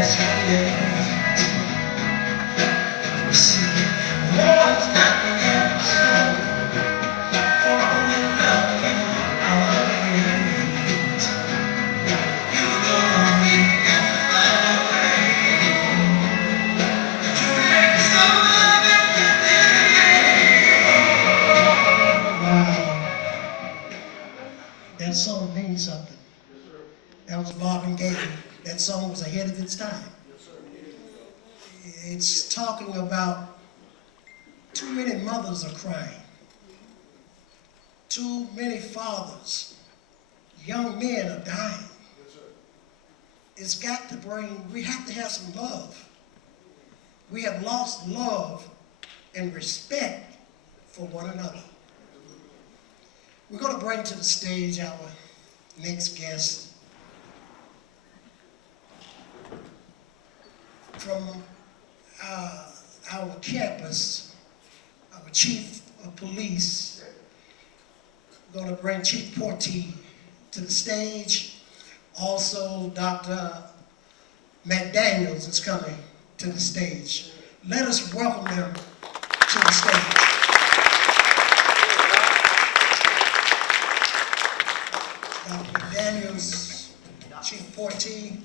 That song means something. That was Marvin Gaye. That song was ahead of its time. It's talking about too many mothers are crying, too many fathers, young men are dying. It's got to bring, we have to have some love. We have lost love and respect for one another. We're going to bring to the stage our next guest from our campus, our chief of police. We're going to bring Chief Porty to the stage. Also, Dr. McDaniels is coming to the stage. Let us welcome them to the stage. Dr. McDaniels, Chief Porty.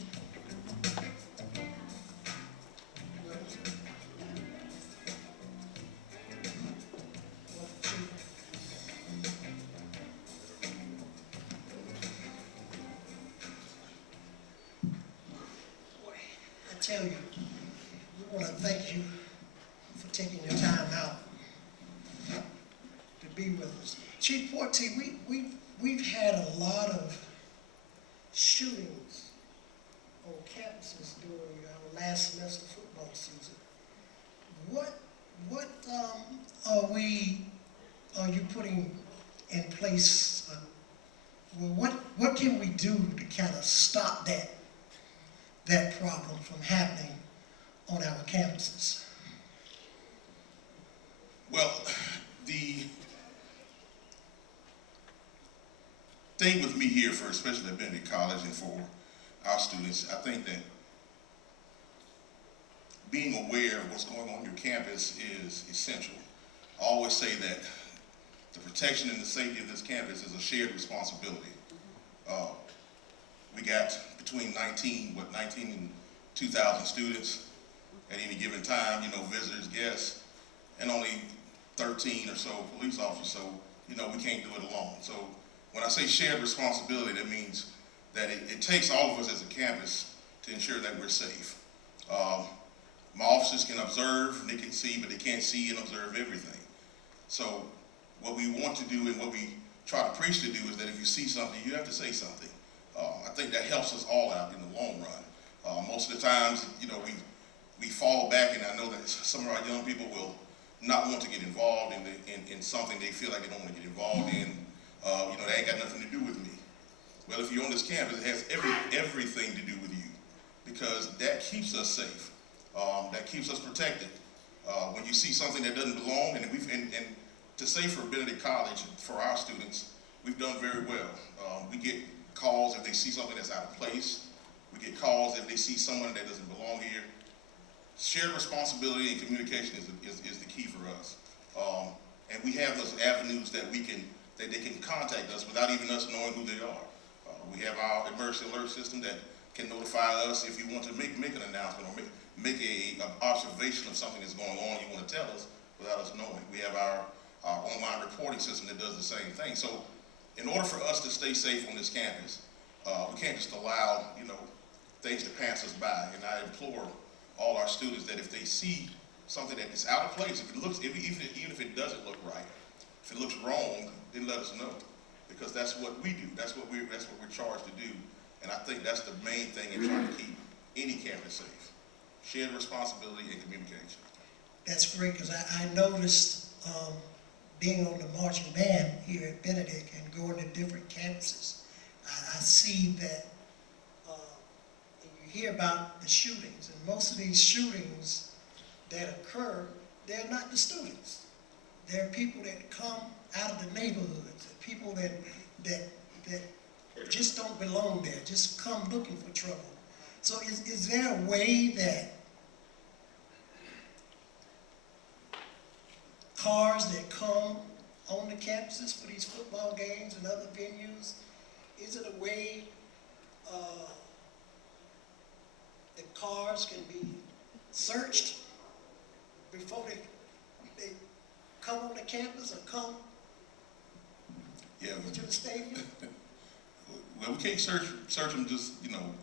I tell you, we want to thank you for taking your time out to be with us. Chief Porty, we've had a lot of shootings on campuses during our last semester football season. What are you putting in place? What can we do to kind of stop that problem from happening on our campuses? Well, the thing with me here, for especially at Benedict College and for our students, I think that being aware of what's going on your campus is essential. I always say that the protection and the safety of this campus is a shared responsibility. We got between 19 and 2,000 students at any given time, visitors, guests, and only 13 or so police officers, so, we can't do it alone. So when I say shared responsibility, that means that it takes all of us as a campus to ensure that we're safe. My officers can observe, and they can see, but they can't see and observe everything. So what we want to do and what we try to preach to do is that if you see something, you have to say something. I think that helps us all out in the long run. Most of the times, we fall back, and I know that some of our young people will not want to get involved in something they feel like they don't want to get involved in. That ain't got nothing to do with me. Well, if you're on this campus, it has everything to do with you, because that keeps us safe. That keeps us protected. When you see something that doesn't belong, and to say for Benedict College, for our students, we've done very well. We get calls if they see something that's out of place. We get calls if they see someone that doesn't belong here. Shared responsibility and communication is the key for us. And we have those avenues that they can contact us without even us knowing who they are. We have our emergency alert system that can notify us if you want to make an announcement or make an observation of something that's going on you want to tell us without us knowing. We have our online reporting system that does the same thing. So in order for us to stay safe on this campus, we can't just allow things to pass us by. And I implore all our students that if they see something that is out of place, even if it doesn't look right, if it looks wrong, then let us know, because that's what we do. That's what we're charged to do. And I think that's the main thing in trying to keep any campus safe: shared responsibility and communication. That's great, because I noticed being on the marching band here at Benedict and going to different campuses, I see that you hear about the shootings, and most of these shootings that occur, they're not the students. They're people that come out of the neighborhoods, people that just don't belong there, just come looking for trouble. So is there a way that cars that come on the campuses for these football games and other venues, is it a way that cars can be searched before they come on the campus or come Yeah. into the stadium? Well, we can't search them just, you know,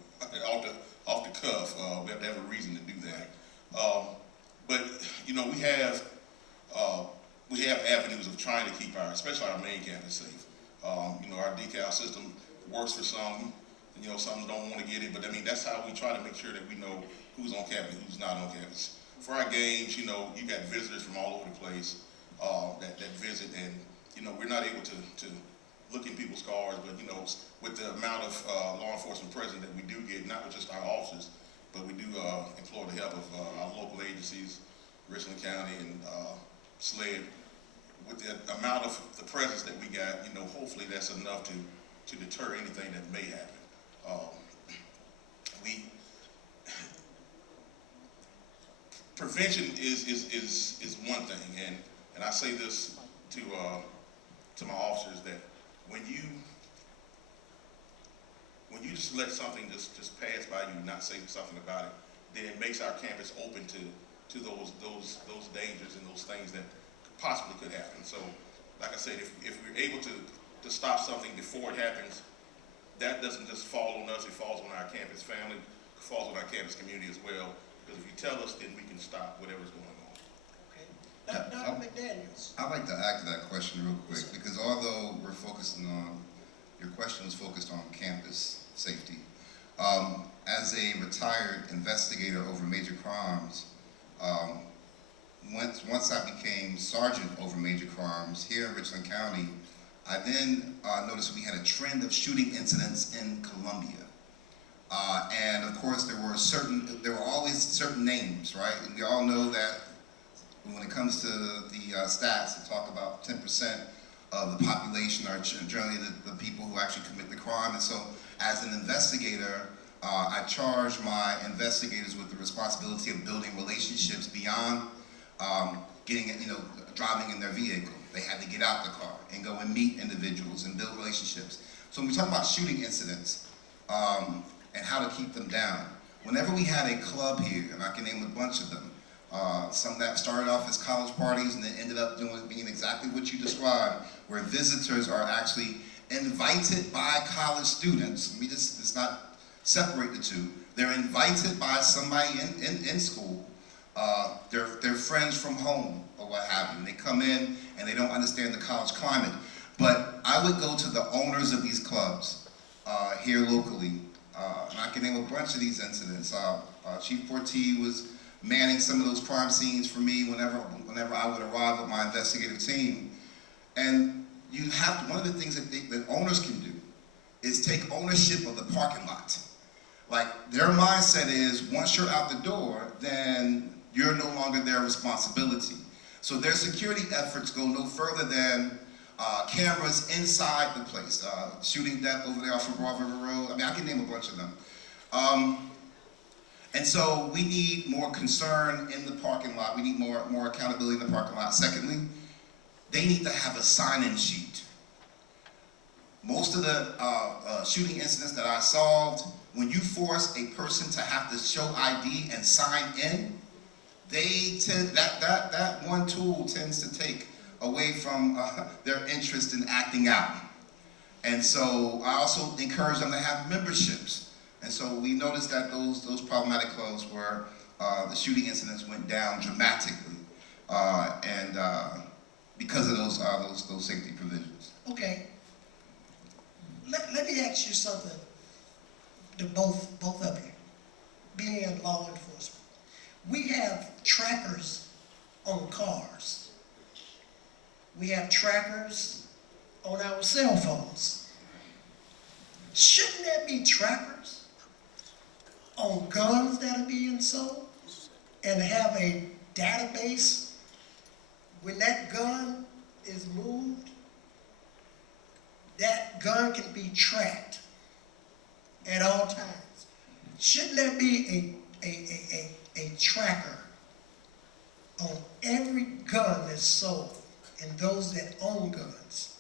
off the cuff. We have to have a reason to do that. But you know, we have avenues of trying to keep especially our main campus safe. You know, our decal system works for some. You know, some don't want to get it, but I mean, that's how we try to make sure that we know who's on campus, who's not on campus. For our games, you know, you got visitors from all over the place that visit, and you know, we're not able to look in people's cars, but you know, with the amount of law enforcement present that we do get, not with just our officers, but we do implore the help of our local agencies, Richland County and SLED. With the amount of the presence that we got, you know, hopefully that's enough to deter anything that may happen. Prevention is one thing, and I say this to my officers, that when you just let something just pass by you and not say something about it, then it makes our campus open to those dangers and those things that possibly could happen. So, like I said, if we're able to stop something before it happens, that doesn't just fall on us, it falls on our campus family, it falls on our campus community as well. Because if you tell us, then we can stop whatever's going on. Okay. Dr. McDaniels. I'd like to add to that question real quick, because although we're focusing on, your question was focused on campus safety. As a retired investigator over major crimes, once I became sergeant over major crimes here in Richland County, I then noticed we had a trend of shooting incidents in Columbia. And of course there were always certain names, right? And we all know that when it comes to the stats, they talk about 10% of the population are generally the people who actually commit the crime. And so as an investigator, I charge my investigators with the responsibility of building relationships beyond driving in their vehicle. They had to get out the car and go and meet individuals and build relationships. So when we talk about shooting incidents and how to keep them down, whenever we had a club here, and I can name a bunch of them, some that started off as college parties and then ended up being exactly what you described, where visitors are actually invited by college students. Let me just not separate the two. They're invited by somebody in school. They're friends from home or what have you. And they come in and they don't understand the college climate. But I would go to the owners of these clubs here locally, and I can name a bunch of these incidents. Chief Portee was manning some of those crime scenes for me whenever I would arrive with my investigative team. And you have to, one of the things that owners can do is take ownership of the parking lot. Like, their mindset is, once you're out the door, then you're no longer their responsibility. So their security efforts go no further than cameras inside the place. Shooting death over there off of Broad River Road. I mean, I can name a bunch of them. And so we need more concern in the parking lot. We need more accountability in the parking lot. Secondly, they need to have a sign-in sheet. Most of the shooting incidents that I solved, when you force a person to have to show ID and sign in, that one tool tends to take away from their interest in acting out. And so I also encourage them to have memberships. And so we noticed that those problematic clubs where the shooting incidents went down dramatically, and because of those safety provisions. Okay. Let me ask you something to both of you, being in law enforcement. We have trackers on cars. We have trackers on our cell phones. Shouldn't there be trackers on guns that are being sold and have a database when that gun is moved? That gun can be tracked at all times. shouldn't there be a tracker on every gun that's sold and those that own guns?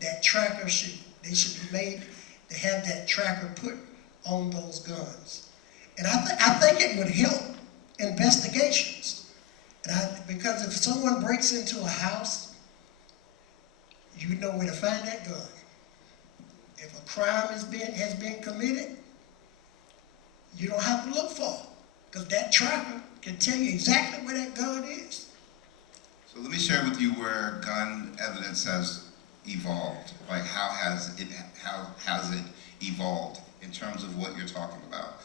That tracker should be made to have that tracker put on those guns. And I think it would help investigations. Because if someone breaks into a house, you know where to find that gun. If a crime has been committed, you don't have to look for it, because that tracker can tell you exactly where that gun is. So let me share with you where gun evidence has evolved. Like how has it evolved in terms of what you're talking about?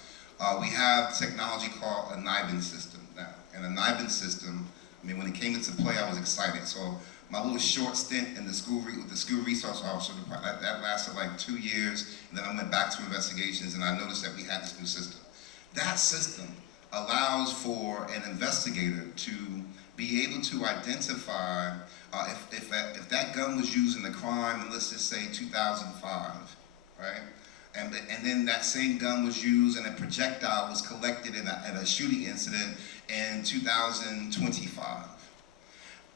We have technology called a NIBIN system now. And a NIBIN system, I mean, when it came into play, I was excited. So my little short stint in the school with the school resource officer, that lasted like 2 years. And then I went back to investigations and I noticed that we had this new system. That system allows for an investigator to be able to identify if that gun was used in the crime, and let's just say 2005, right? And then that same gun was used and a projectile was collected in a shooting incident in 2025.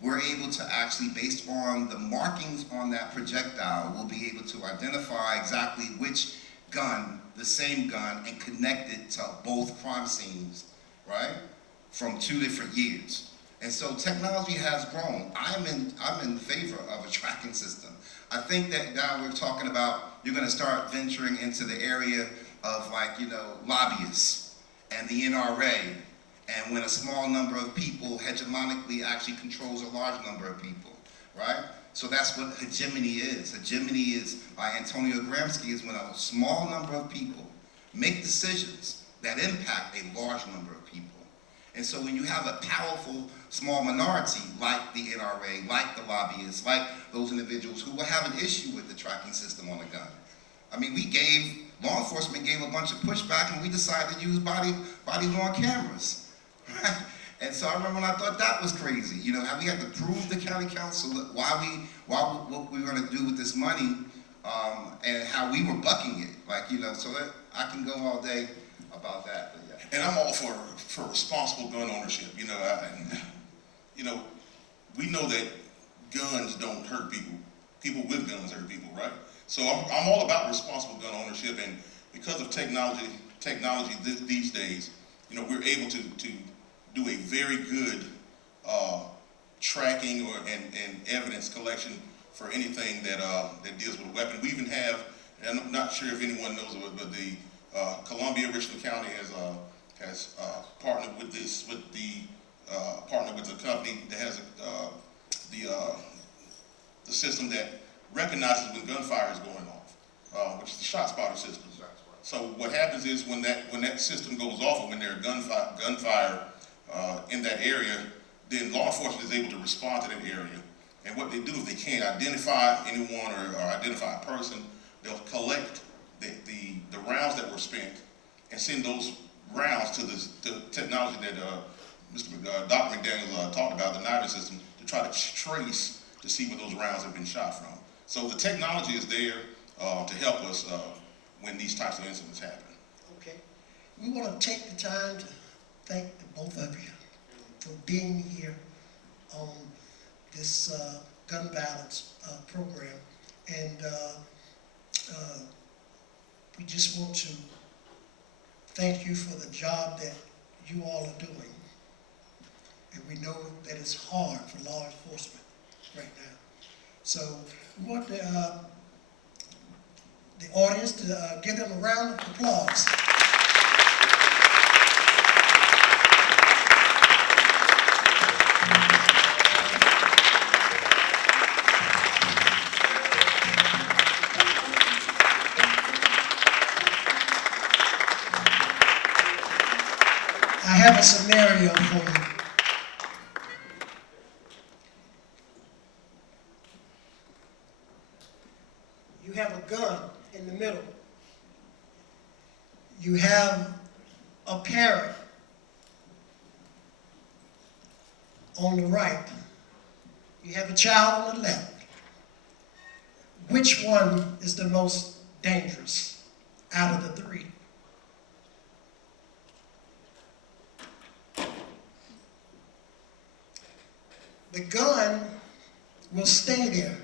We're able to actually, based on the markings on that projectile, we'll be able to identify exactly which gun, the same gun, and connect it to both crime scenes, right? From 2 different years. And so technology has grown. I'm in favor of a tracking system. I think that now we're talking about, you're gonna start venturing into the area of lobbyists and the NRA, and when a small number of people hegemonically actually controls a large number of people, right? So that's what hegemony is. Hegemony is, Antonio Gramsci, is when a small number of people make decisions that impact a large number of people. And so when you have a powerful small minority like the NRA, like the lobbyists, like those individuals who will have an issue with the tracking system on a gun. I mean, law enforcement gave a bunch of pushback and we decided to use body-worn cameras, right? And so I remember when I thought that was crazy. How we had to prove the county council what we were gonna do with this money, and how we were bucking it. So that I can go all day about that. But yeah. And I'm all for responsible gun ownership. We know that guns don't hurt people. People with guns hurt people, right? So I'm all about responsible gun ownership, and because of technology these days, we're able to do a very good tracking and evidence collection for anything that deals with a weapon. We even have, and I'm not sure if anyone knows of it, but the Columbia, Richland County has partnered with a company that has the system that recognizes when gunfire is going off, which is the shot spotter system. So what happens is when that system goes off, and when there's gunfire in that area, then law enforcement is able to respond to that area. And what they do, if they can't identify anyone or identify a person, they'll collect the rounds that were spent and send those rounds to the technology that Dr. McDaniel talked about, the NIBIN system, to try to trace to see where those rounds have been shot from. So the technology is there to help us when these types of incidents happen. Okay. We want to take the time to thank the both of you for being here on this gun violence program. And we just want to thank you for the job that you all are doing. And we know that it's hard for law enforcement right now. So we want the audience to give them a round of applause. I have a scenario for you. You have a gun in the middle. You have a parent on the right. You have a child on the left. Which one is the most dangerous out of the three? The gun will stay there.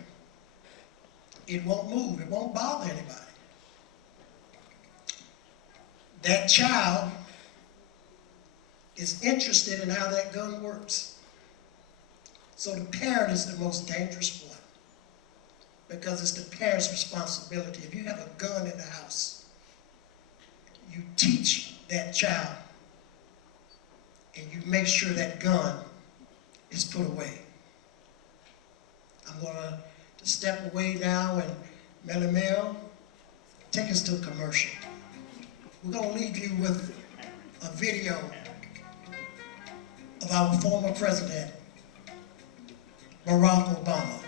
It won't move. It won't bother anybody. That child is interested in how that gun works. So the parent is the most dangerous one, because it's the parent's responsibility. If you have a gun in the house, you teach that child and you make sure that gun is put away. I'm going to step away now, and Melly Mel, take us to a commercial. We're going to leave you with a video of our former president, Barack Obama.